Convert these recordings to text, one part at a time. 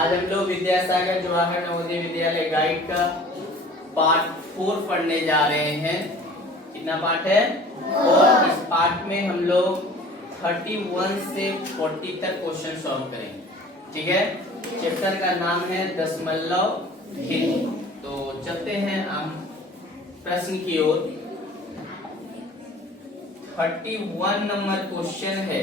आज हम लोग विद्यासागर जवाहर नवोदय विद्यालय गाइड का पार्ट 4 पढ़ने जा रहे हैं। कितना पार्ट है? और इस पार्ट में हम लोग 31 से 40 तक क्वेश्चन सॉल्व करेंगे। ठीक है, चैप्टर का नाम है दशमलव भिन्न। तो चलते हैं हम प्रश्न की ओर। 31 नंबर क्वेश्चन है,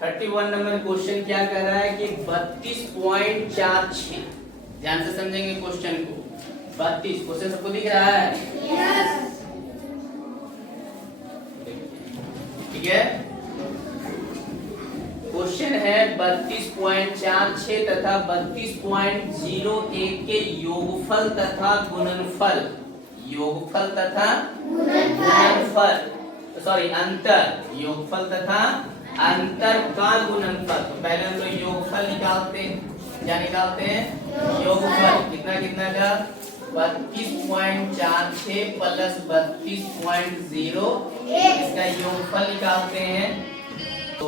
थर्टी वन नंबर क्वेश्चन क्या कर रहा है कि 32.46। ध्यान से समझेंगे क्वेश्चन को। 32 क्वेश्चन सबको दिख रहा है? ठीक है, क्वेश्चन है 32.46 तथा 32.01 के योगफल तथा गुणनफल। योगफल तथा गुणनफल, सॉरी अंतर। योगफल तथा अंतर का गुणनफल। तो पहले हम लोग योगफल निकालते हैं। क्या निकालते हैं? योगफल। कितना कितना का? 32.46 प्लस 32.0, इसका योगफल निकालते हैं। तो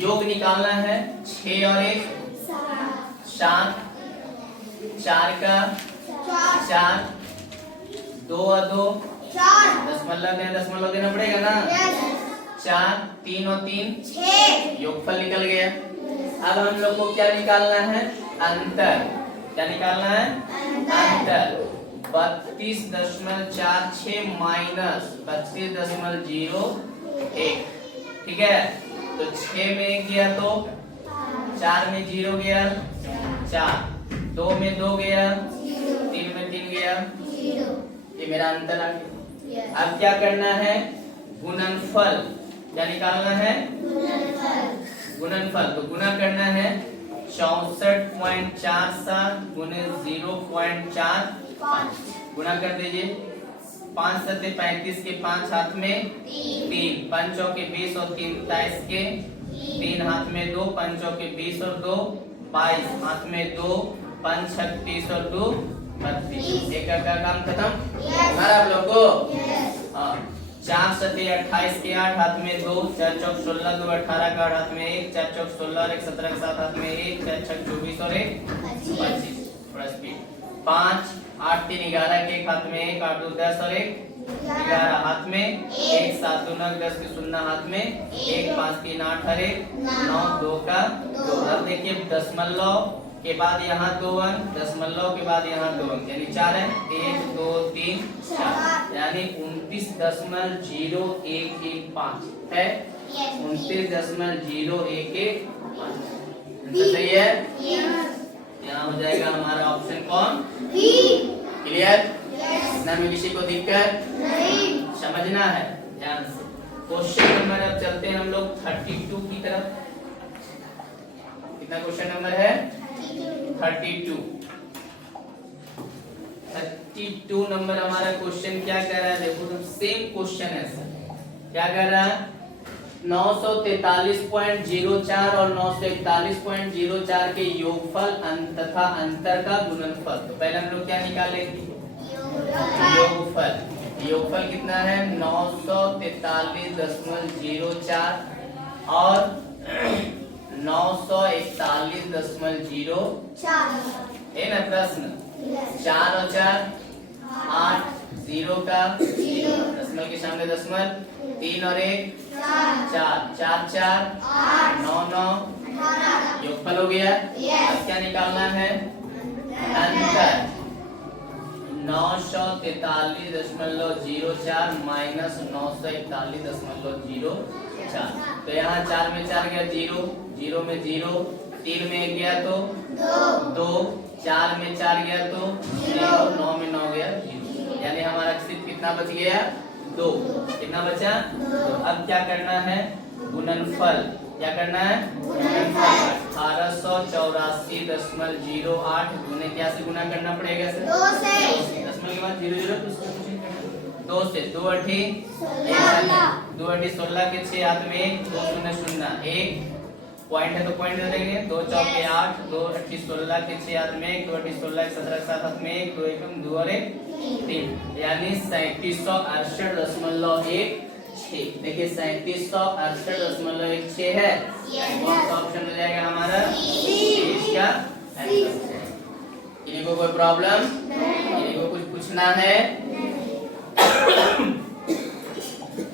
योग निकालना है 6 और 1 7, 4 का 4, 2 और 2 दशमलव देना पड़ेगा ना। 4, 3 और 3 योगफल निकल गया। अब हम लोग को क्या निकालना है? अंतर। क्या निकालना है? अंतर। 32.46 माइनस 32.01। ठीक है, तो 6 में 1 गया तो 4 में 0 गया 4, 2 में 2 गया 3 में 3 गया। ये मेरा अंतर आ गया। अब क्या करना है? गुणनफल। क्या निकालना है? गुणनफल। तो गुना करना है 64.47 गुने 0.45। गुना कर दीजिए। 5 सत्ते 35 के 5 हाथ में 3, 5 चौके 20 और 3 27 के 3 हाथ में 2, 5 चौके 20 और 2 22, हाथ में 2, 5 छक 30 और 2 32। एक का काम खत्म हमारा आप लोग को। 4 सत्ते 28 के 8 हाथ में 2, 4 चौक 16 2 18 का 8 हाथ में 1, 4 चौक 16 और 1 17 के 7 हाथ में 1, 4 छक 24 और 1 25। थोड़ा स्पीड। 5 8 3 11 के 1 हाथ में 1, 8 2 10 और 1 11 हाथ में 1, 7 2 9 10 के 0 हाथ में 1, 5 3 8 और 1 9 2 का 2। अब देखिए दशमलव के बाद यहाँ 2 अंक, दशमलव के बाद यहाँ 2 अंक, यानी 4 है। 1 2 3 4, यानी 29.0115 है। 29.0115 सही है। यहाँ हो जाएगा हमारा ऑप्शन कौन? क्लियर? ना में किसी को दिक्कत नहीं, समझना है ध्यान से। क्वेश्चन नंबर, अब चलते हैं हम लोग 32 की तरफ। कितना क्वेश्चन नंबर है? 32 नंबर हमारा क्वेश्चन क्या कह रहा है? देखो सेम क्वेश्चन है सर। क्या कह रहा है? 943.04 और 941.04 के योगफल तथा अंतर का गुणनफल। तो पहले हम लोग क्या निकालेंगे? योगफल। योगफल कितना है? 943.04 और 941.04 है ना प्रश्न। 4 और 4 8, 0 का दशमलव के सामने दशमलव, 3 और 1 4, 4 4 9 9 योगफल हो गया। अब क्या निकालना है? अंतर। 943.04 माइनस 941.04। तो यहाँ 4 में 4 गया 0, 0 में 0, 3 में 1 गया तो 2, 4 में 4 गया तो 0, 9 में 9 गया 0, यानी हमारा सिर्फ कितना बच गया? 2। कितना बचा? तो अब क्या करना है? गुणनफल। क्या करना है? गुणनफल। 1884.08 गुने क्या से गुना करना पड़ेगा सर? 2 से। दशमलव के बाद 0 0 2 से 2 8 2 8 16 के 6 हाथ में 1, 2 0 0 1 पॉइंट है तो पॉइंट दे देंगे। 2 चौके 8, 2 8 16 के 6 हाथ में 1, 2 8 16 के 17 के 7 हाथ में 1, 2 1 2 और 1 3 यानी 3768.16। देखिए 3768.16 है, कौन सा ऑप्शन हो जाएगा हमारा? इसका किसी को कोई प्रॉब्लम, किसी को कुछ पूछना है?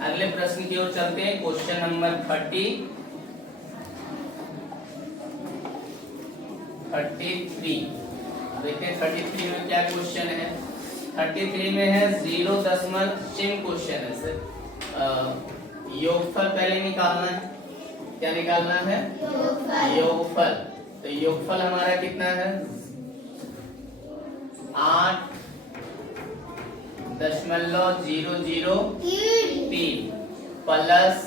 अगले प्रश्न की ओर चलते हैं। क्वेश्चन नंबर 33 देखते हैं 33 में क्या क्वेश्चन है। 33 में है 0 दशमलव सेम क्वेश्चन है सर। योगफल पहले निकालना है। क्या निकालना है? योगफल। तो योगफल हमारा कितना है? 8.003 प्लस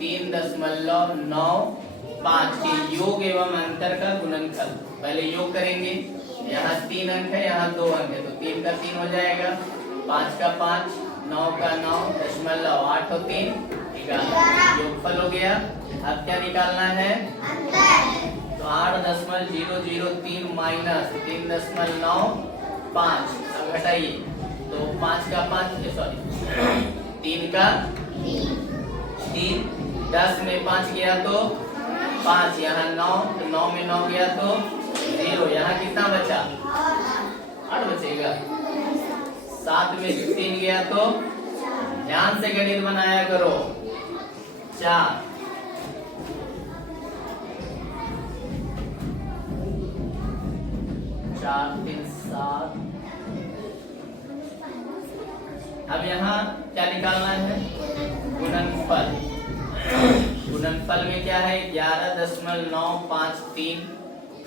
3.95 के योग एवं अंतर का गुणनफल। पहले योग करेंगे। यहाँ 3 अंक है, यहाँ 2 अंक है, तो 3 का 3 हो जाएगा, 5 का 5, 9 का 9, 8 और 3 11। योगफल हो गया। अब क्या निकालना है? तो 8.003 माइनस 3.95 अब घटाइए, तो 5 का 5 सॉरी 3 का 3, 10 में 5 गया तो 5, यहाँ 9, तो 9 में 9 गया तो 0, यहाँ कितना बचा? 8 बचेगा। 7 में 3 गया तो ध्यान से गणित बनाया करो, 4 4 3 7। अब यहाँ क्या निकालना है? गुणनफल। गुणनफल में क्या है? 11.953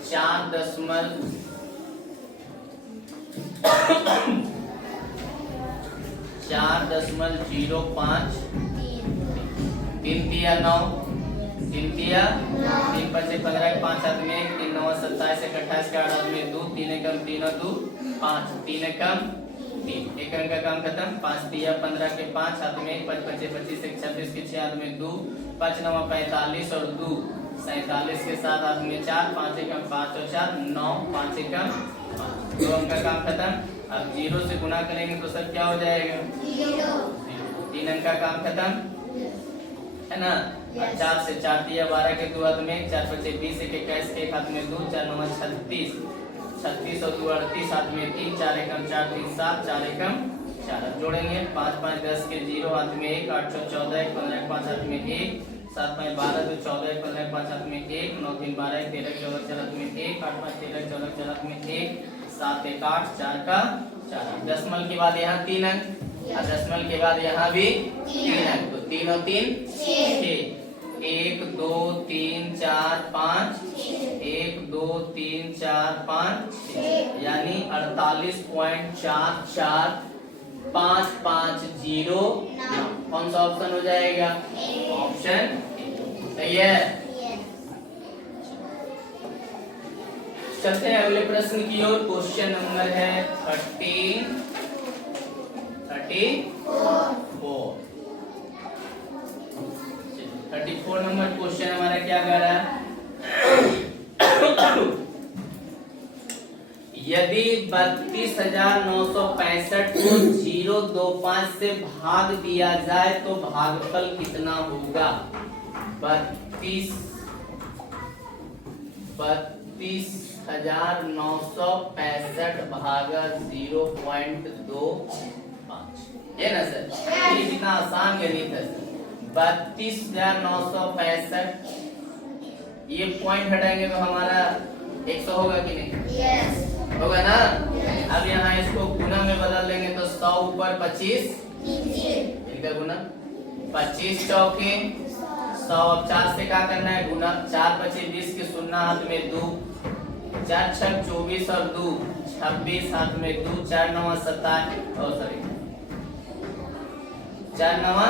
4.053 तिया 9 3 तिया 3 5 15 5 7 में 3 9 27 28 का 8 में 2 3 एकम 3 और 2 5 3 एकम 3 एक अंक का काम खत्म। 5 तिया 15 के 5 7 में 5 5 25 26 के 6 में 2 5 9 45 और 2 47 के साथ हाथ में 4 5 एकम 5 और 4 9 5 एकम 2 अंक का काम खत्म। अब 0 से गुना करेंगे तो सर क्या हो जाएगा? 3 अंक का काम खत्म है ना। अब 4 से 4 दिया 12 के 2 हाथ में 4 5 20 21 के हाथ में 2 4 9 36 36 और 2 38 हाथ में 3 4 एकम 4 3 7 4 एकम 4। अब जोड़ेंगे 5 5 10 के 0 हाथ में 1 8 14 1 15 5 हाथ में 1 7 5 12 2 14 1 15 5 हाथ में 1 9 3 12 1 13 14 4 हाथ में 1 8 5 13 14 4 हाथ में 1 7 1 8 4 का 4। दशमलव के बाद यहाँ 3 अंक और दशमलव के बाद यहाँ भी 3 अंक, तो 3 और 3 6 1 2 3 4 5 1 2 3 4 5 यानी 48.445550। कौन सा ऑप्शन हो जाएगा? ऑप्शन सही है। चलते हैं अगले प्रश्न की ओर। क्वेश्चन नंबर है 34। 34 नंबर क्वेश्चन हमारा क्या कह रहा है? यदि 32,965 को 025 से भाग दिया जाए तो भागफल कितना होगा? 32,965 भागा 0.25 है ना सर। ये कितना आसान गणित है सर। 32,965 ये पॉइंट हटाएंगे तो हमारा 100 होगा कि नहीं? यस होगा ना। अब यहाँ इसको गुना में बदल देंगे तो 100 ऊपर 25 इनका गुना 25 चौके 100। अब 4 से क्या करना है? गुना 4 25 20 के शून्य हाथ में 2 4 6 24 और 2 26 हाथ में 2 4 9 27 और सॉरी 4 9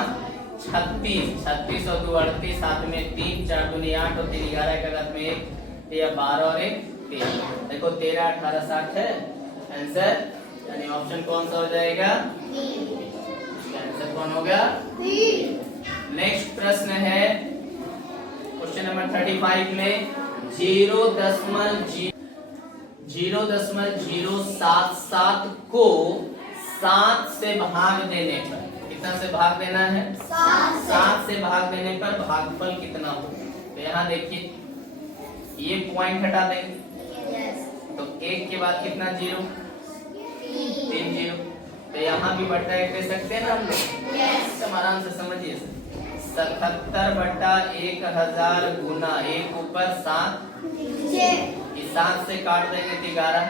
36 36 और 2 38 हाथ में 3 4 दूनी 8 और 3 11 के हाथ में 1 या 12 और 1 13। देखो 13 18 60 है आंसर, यानी ऑप्शन कौन सा हो जाएगा? आंसर कौन होगा? नेक्स्ट प्रश्न है क्वेश्चन नंबर 35 में 0.077 को 7 से भाग देने पर, कितना से भाग देना है? 7 से भाग देने पर भागफल कितना हो? तो यहाँ देखिए ये पॉइंट हटा देंगे तो 1 के बाद कितना जीरो? 3 जीरो। तो यहाँ भी बट्टा 1 दे सकते हैं ना हम लोग? तो आराम से समझिए 77 बट्टा 1000 गुना 1 ऊपर 7, इस 7 से काट देंगे तो 11।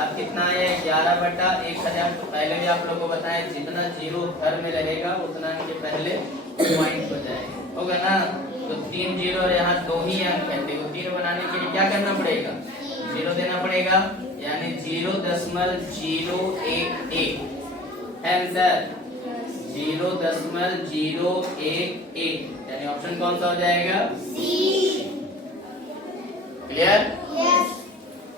अब कितना है? 11 बट्टा 1000। तो पहले भी आप लोगों को बताया जितना जीरो घर में रहेगा उतना इनके पहले पॉइंट हो जाएगा, होगा ना? तो 3 जीरो और यहाँ 2 ही अंक है, देखो 3 बनाने के लिए क्या करना पड़ेगा? जीरो देना पड़ेगा, यानी 0.011 आंसर 0.011, यानी ऑप्शन कौन सा हो जाएगा? क्लियर?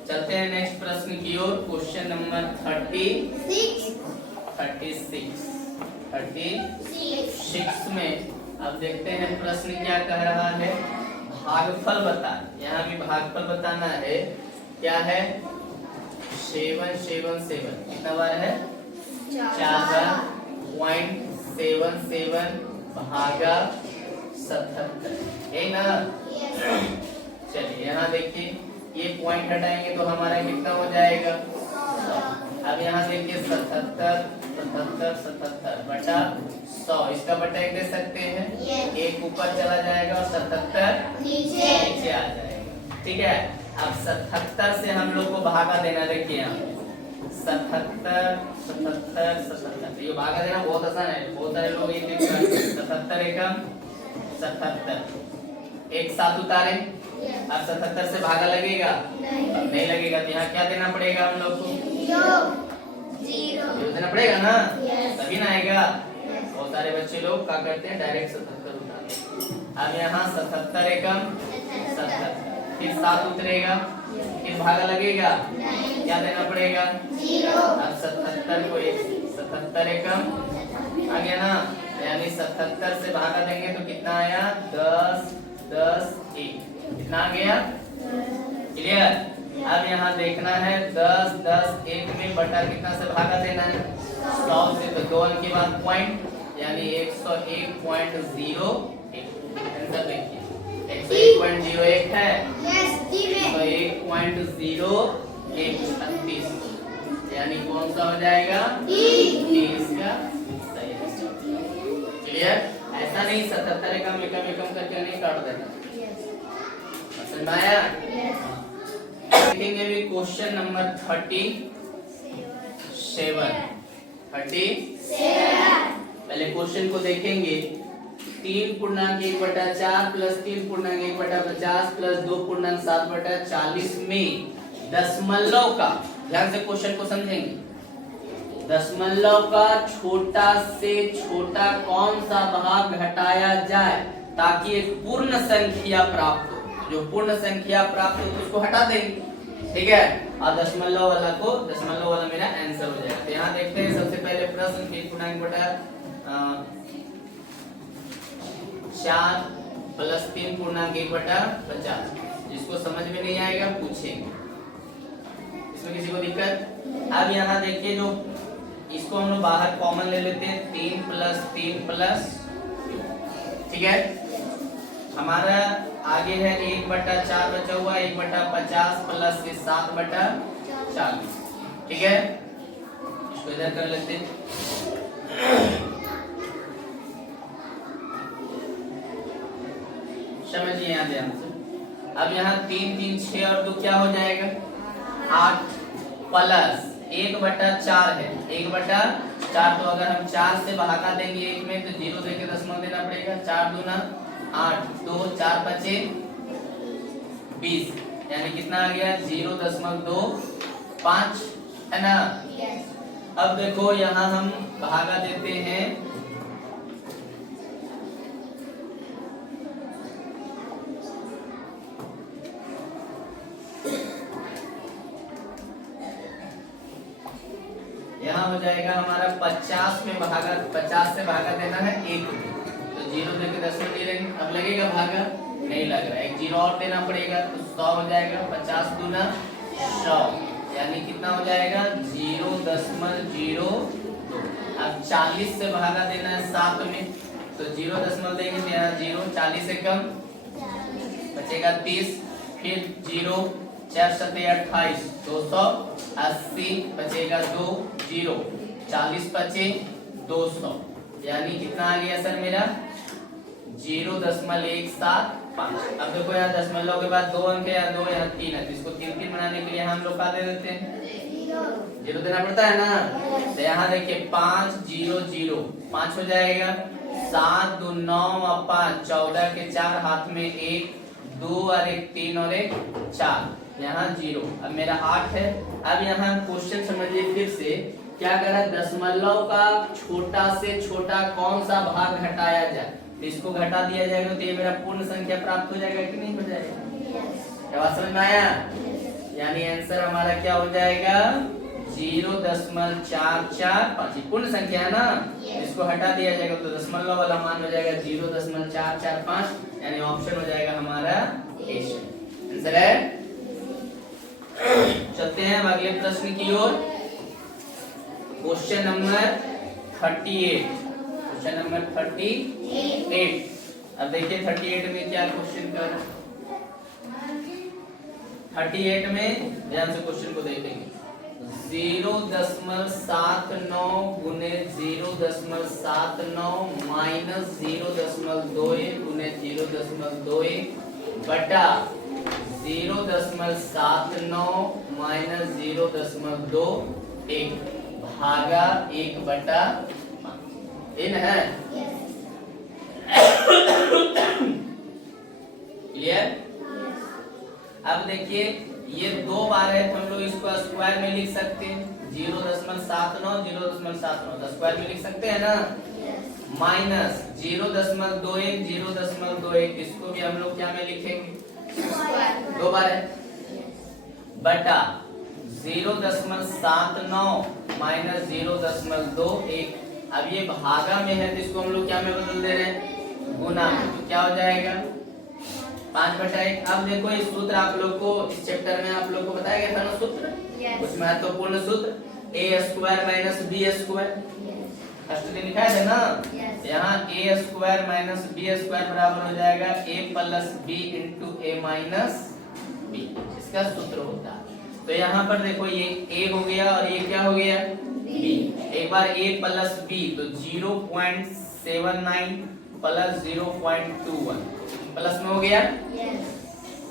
चलते हैं नेक्स्ट प्रश्न की ओर। क्वेश्चन नंबर 36 में अब देखते हैं प्रश्न क्या कह रहा है। भागफल बता, यहाँ भी भागफल बताना है। क्या है? 777 कितना बार है? 4 बार। 0.77 भागा 77, यही ना? चलिए यहाँ देखिए ये पॉइंट हटाएंगे तो हमारा कितना हो जाएगा? अब यहाँ देखिए 77 बटा 100, इसका बटा 1 दे सकते हैं। 1 ऊपर चला जाएगा और 77 नीचे आ जाएगा। ठीक है, अब 77 से हम लोग को भागा देना। देखिए यहाँ 77 ये भागा देना बहुत आसान है, बहुत सारे लोग ये देखते हैं। 77 एकम 77, एक साथ उतारे। अब 77 से भागा लगेगा? नहीं लगेगा। तो यहाँ क्या देना पड़ेगा हम लोग को? जीरो देना पड़ेगा ना, तभी ना आएगा। बहुत सारे बच्चे लोग क्या करते हैं? डायरेक्ट 77 उतारते। अब यहाँ 77 एकम 70, फिर 7 उतरेगा, फिर भागा लगेगा? क्या देना पड़ेगा? जीरो। अब 77 को 77 एकम आ गया ना, यानी 77 से भागा देंगे तो कितना आया? 10 10 1, कितना आ गया? क्लियर? अब यहाँ देखना है 10 10 1 में बटा कितना से भागा देना है? 100 से। तो 2 अंक के बाद पॉइंट, यानी 101.01। आंसर देखिए 101.01 है, तो 1.01, यानी कौन सा हो जाएगा? 30 का सही। क्लियर? ऐसा नहीं 77 एकम करके नहीं काट देना। समझ में आया? देखेंगे भी क्वेश्चन नंबर 37। पहले क्वेश्चन को देखेंगे। 3.1/4 प्लस 3.1/50 प्लस 2.7/40 में दशमलव का, ध्यान से क्वेश्चन को समझेंगे, दशमलव का छोटा से छोटा कौन सा भाग घटाया जाए ताकि एक पूर्ण संख्या प्राप्त हो। जो पूर्ण संख्या प्राप्त हो उसको हटा देंगे, ठीक है? और दशमलव वाला मेरा आंसर हो जाएगा। तो यहाँ देखते हैं सबसे पहले प्रश्न 3.4 प्लस 3.1/50। जिसको समझ में नहीं आएगा पूछेंगे, इसमें किसी को दिक्कत? अब यहाँ देखिए जो इसको हम लोग बाहर कॉमन ले लेते हैं, 3 प्लस, ठीक है? हमारा आगे है 1/4 बचा हुआ, 1/50 प्लस 7/40, ठीक है? इसको इधर कर लेते हैं। समझिए यहाँ ध्यान से। अब यहाँ 3 3 6 और 2 क्या हो जाएगा? 8 प्लस 1/4 है, 1/4। तो अगर हम 4 से भागा देंगे 1 में तो 0 देके दशमलव देना पड़ेगा। 4 दूना 8, 2 4 बचे 20, यानी कितना आ गया? 0.25 है ना? अब देखो यहाँ हम भागा देते हैं यहाँ हो जाएगा हमारा 50 में भागा, 50 से भागा देना है 1 में, तो 0 देके 10 में दे देंगे। अब लगेगा भागा? नहीं लग रहा है, 1 0 और देना पड़ेगा तो 100 हो जाएगा। 50 दूना 100, यानी कितना हो जाएगा 0.02। अब 40 से भागा देना है 7 में, तो 0 देंगे तो यहाँ 0, 40 से कम बचेगा 30, फिर 0, 4 सत्ते 28, 280 बचेगा 2, 0, 40 बचे 200, यानी कितना आ गया सर मेरा 0.175। अब देखो यहाँ दशमलव के बाद 2 अंक है, यहाँ 2 यहाँ 3 है, तो इसको 3 बनाने के लिए हम लोग क्या दे देते हैं 0 देना पड़ता है ना। तो यहाँ देखिए 5 0 0 5 हो जाएगा, 7 2 9 और 5 14 के 4 हाथ में 1 2 और 1 3 और 1 4, यहाँ 0। अब मेरा 8 है। अब यहाँ क्वेश्चन समझिए फिर से क्या करा, दशमलव का छोटा से छोटा कौन सा भाग घटाया जाए, तो इसको घटा दिया जाएगा तो ये मेरा पूर्ण संख्या प्राप्त हो जाएगा कि नहीं हो जाएगा? क्या बात समझ में आया? यानी आंसर हमारा क्या हो जाएगा 0.445। पूर्ण संख्या है ना, इसको हटा दिया जाएगा तो दशमलव वाला मान हो जाएगा 0.445, यानी ऑप्शन हो जाएगा हमारा ए आंसर है। चलते हैं अब अगले प्रश्न की ओर। Question number 38। Question number 38। अब देखिए 38 में क्या क्वेश्चन कर 38 में ध्यान से क्वेश्चन को देखेंगे। 0.79 गुने 0.79 माइनस 0.21 गुने 0.21 बटा 0.79 माइनस 0.21 भागा 1/5 इन है। क्लियर? अब देखिए ये 2 बार है तो हम लोग इसको स्क्वायर में लिख सकते हैं। 0.79 0.79 तो स्क्वायर में लिख सकते हैं ना। माइनस 0.21 0.21 इसको भी हम लोग क्या में लिखेंगे 2 बार है बटा 0.79 माइनस 0.21। अब ये भागा में है तो इसको हम लोग क्या में बदल दे रहे हैं गुना में, तो क्या हो जाएगा 5/1। अब देखो इस सूत्र आप लोग को इस चैप्टर में आप लोग को बताया गया था ना सूत्र, कुछ महत्वपूर्ण सूत्र a square minus b square first दिन लिखा है ना। यहाँ a square minus b square बराबर हो जाएगा a plus b into a minus b, इसका सूत्र होता है। तो यहाँ पर देखो ये a हो गया और ये क्या हो गया b। एक बार a प्लस b तो 0.79 प्लस 0.21 प्लस में हो गया।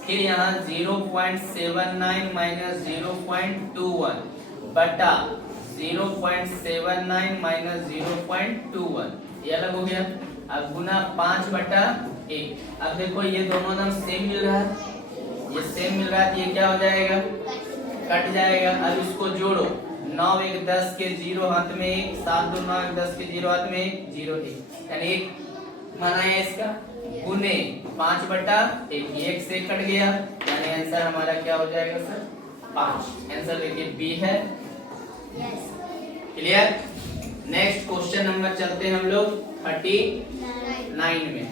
फिर यहाँ 0.79 माइनस 0.21 बटा 0.79 माइनस 0.21 ये अलग हो गया। अब गुना 5/1। अब देखो ये दोनों नंबर सेम मिल रहा है, ये सेम मिल रहा है तो ये क्या हो जाएगा कट जाएगा। अब इसको जोड़ो 9 1 10 के 0 हाथ में 1, 7 2 9 1 10 के 0 हाथ में 1 0 1, यानी 1 माना है इसका गुने 5/1। 1 से कट गया यानी आंसर हमारा क्या हो जाएगा सर 5। आंसर देखिए बी है। क्लियर? नेक्स्ट क्वेश्चन नंबर चलते हैं हम लोग 39 में।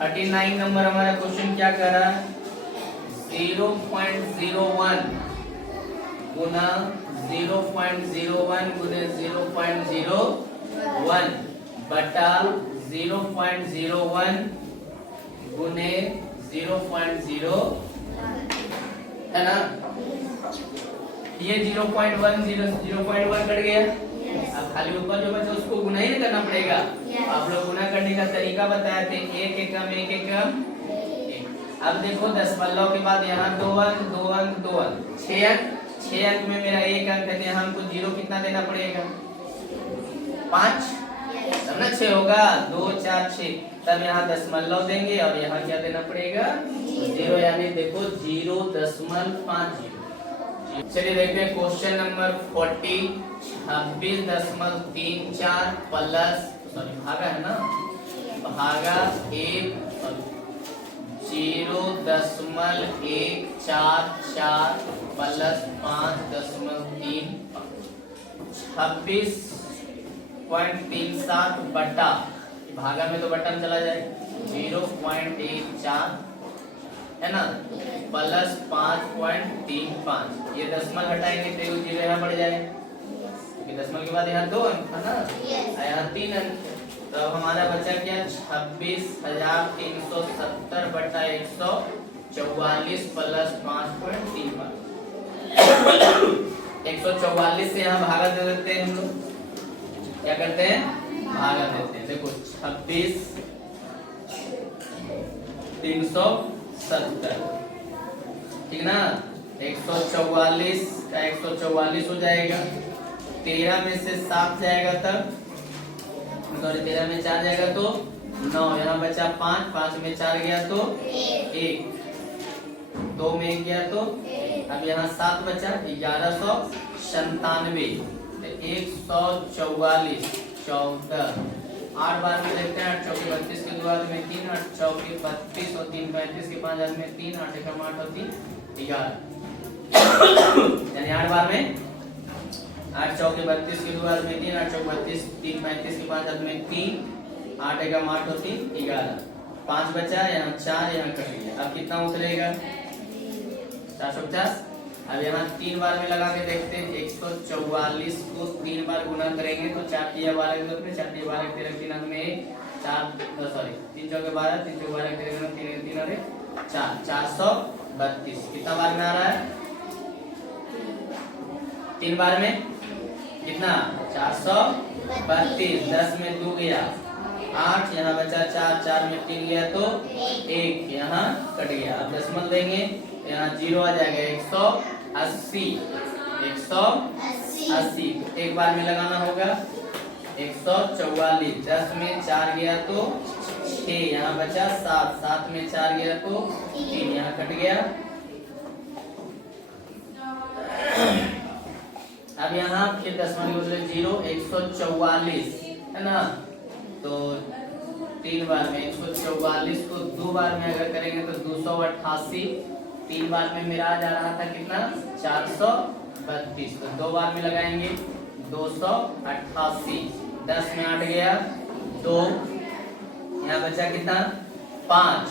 39 नंबर हमारा क्वेश्चन क्या कर रहा है 0.01 गुना 0.01 गुने 0.01 बटा 0.01 गुने 0.0 है ना। ये 0.1 कट गया। अब खाली ऊपर जो बचा उसको गुना ही करना पड़ेगा। आप लोग गुना करने का तरीका बताए थे 1 एकम 1 एकम 1। अब देखो दशमलव के बाद यहाँ 2 अंक 2 अंक 2 अंक 6 अंक 6 अंक में मेरा 1 अंक है, यहाँ हमको 0 कितना देना पड़ेगा 5, तब ना 6 होगा 2 4 6, तब यहाँ दशमलव देंगे और यहाँ क्या देना पड़ेगा 0, यानी देखो 0.50। चलिए देखते हैं क्वेश्चन नंबर 40। 26.34 प्लस भागा है ना, भागा 0.144 प्लस 5.3 26.37 बटा भागा में तो बटन चला जाए 0.14 है ना, प्लस 5.35। ये दशमल हटाएंगे तो ये जीरो यहाँ बढ़ जाएगा, क्योंकि दशमल के बाद यहाँ 2 अंक था ना, यहाँ 3 अंक। तो अब हमारा बचा क्या, 26,370 बटा 144 प्लस 5.35। 144 से यहाँ भागा दे देते हैं हम लोग, क्या करते हैं, भागा देते हैं। देखो 26,370, ठीक ना, 144 का 144 हो जाएगा, 13 में से 7 जाएगा तब, सॉरी 13 में 4 जाएगा तो 9, यहाँ बचा 5, 5 में 4 गया तो 1, 2 में 1 गया तो, अब यहाँ 7 बचा 1197, 144 14, 8 बार में देखते हैं, 8 चौके 32 के 2 हाथ में 3, 8 चौके 32 और 3 35 के 5 हाथ में 3, 8 एकम 8 और 3 11, यानी 8 बार में 8 चौके 32 के 2 हाथ में 3, 8 चौके 32, 3 35 के 5 हाथ में 3, 8 एकम 8 और 3 11, 5 बचा, यहाँ 4, यहाँ कट गया। अब कितना उतरेगा, 450। अब यहाँ 3 बार में लगा के देखते हैं, 144 को 3 बार गुना करेंगे तो 4 तिया 12 के 4 तिया 12 13 3 अंक में 4 सॉरी 3 चौके 12 3 चौके 12 13 3 3 और 4 432। कितना बार में आ रहा है, 3 बार में कितना, 432, 10 में 2 गया 8, यहाँ बचा 4, 4 में 3 गया तो 1, यहाँ कट गया। अब दशमलव देंगे, यहाँ 0 आ जाएगा, 180, 180। एक बार में लगाना होगा 144, 10 में 4 गया तो 6, यहाँ बचा 7, 7 में 4 गया तो 3, यहाँ कट गया। अब यहाँ फिर दशमलव के बदले 0, 144 है ना, तो 3 बार में 144 को 2 बार में अगर करेंगे तो 288, 3 बार में मेरा आ जा रहा था कितना, 432, तो 2 बार में लगाएंगे 288, 10 में 8 गया 2, यहाँ बचा कितना 5,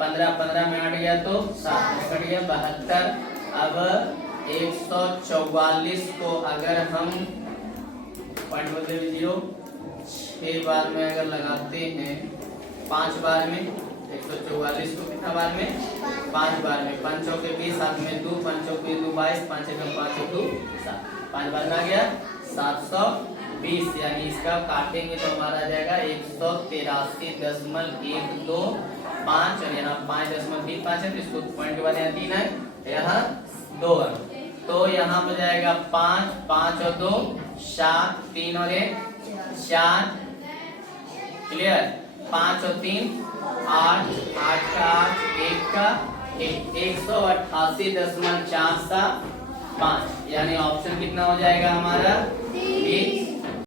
15 में 8 गया तो 7, कट गया 72। अब 144 को अगर हम पॉइंट बदले 0 6 बार में अगर लगाते हैं, 5 बार में 144 को कितना बार में, 5 बार में, 5 चौके 20, 7 में 2, 5 चौके 2 22, 5 एकम 5 और 2 7, 5 बार में आ गया 720, यानी इसका काटेंगे तो हमारा आ जाएगा 183.125 और यहाँ 5.35 है, तो इसको पॉइंट के बाद यहाँ 3 है, यहाँ 2 है, तो यहाँ हो जाएगा 5, 5 और 2 7, 3 और 1 4, क्लियर, 5 और 3 8, 8 का 8, 1 का 188.475, यानी ऑप्शन कितना हो जाएगा हमारा, 20।